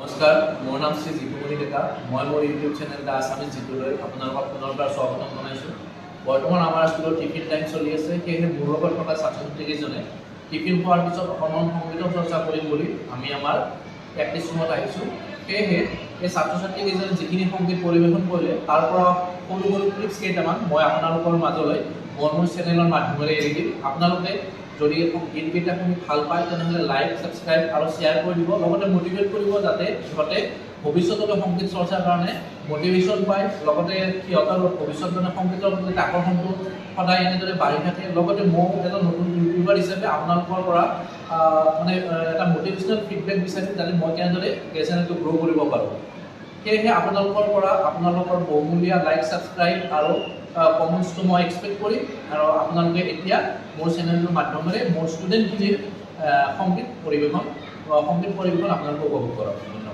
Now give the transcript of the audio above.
নমস্কাৰ, মোৰ নাম শ্ৰী জিতুমণি ডেকা। মই মোৰ ইউটিউব চেনেল দ্য আছামিজ জিতুলৈ আপোনালোকক পুনৰবাৰ স্বাগতম জনাইছোঁ। বৰ্তমান আমাৰ স্কুলত টিফিন টাইম চলি আছে, সেয়েহে মোৰ লগত থকা ছাত্ৰ ছাত্ৰীকেইজনে টিফিন খোৱাৰ পিছত অকণমান সংগীতৰ চৰ্চা কৰিম বুলি আমি আমাৰ প্ৰেক্টিছ ৰুমত আহিছোঁ। সেয়েহে এই ছাত্ৰ ছাত্ৰীকেইজনে যিখিনি সংগীত পৰিৱেশন কৰিলে তাৰ পৰা সৰু সৰু ক্লিপছ কেইটামান মই আপোনালোকৰ মাজলৈ মোৰ চেনেলৰ মাধ্যমেৰে এৰি দিম। আপোনালোকে যদি গীতকেইটা শুনি ভাল পায় তেনেহ'লে লাইক, ছাবস্ক্ৰাইব আৰু শ্বেয়াৰ কৰি দিব, লগতে মটিভেট কৰিব যাতে সিহঁতে ভৱিষ্যতলৈ সংগীত চৰ্চাৰ কাৰণে মটিভেশ্যন পায়, লগতে সিহঁতৰ ভৱিষ্যত সংগীতৰ প্ৰতি আকৰ্ষণটো সদায় এনেদৰে বাঢ়ি থাকে। লগতে মই এজন নতুন ইউটিউবাৰ হিচাপে আপোনালোকৰ পৰা এটা মটিভেশ্যনেল ফিডবেক বিচাৰিম যাতে মই কেনেদৰে এই চেনেলটো গ্ৰ' কৰিব পাৰোঁ। সেয়েহে আপোনালোকৰ পৰা আপোনালোকৰ বহুমূলীয়া লাইক, ছাবস্ক্ৰাইব আৰু কমেণ্টছটো মই এক্সপেক্ট কৰিম। আৰু আপোনালোকে এতিয়া মোৰ চেনেলটোৰ মাধ্যমেৰে মোৰ ষ্টুডেণ্টখিনিৰ সংগীত পৰিৱেশন আপোনালোকে উপভোগ কৰক। ধন্যবাদ।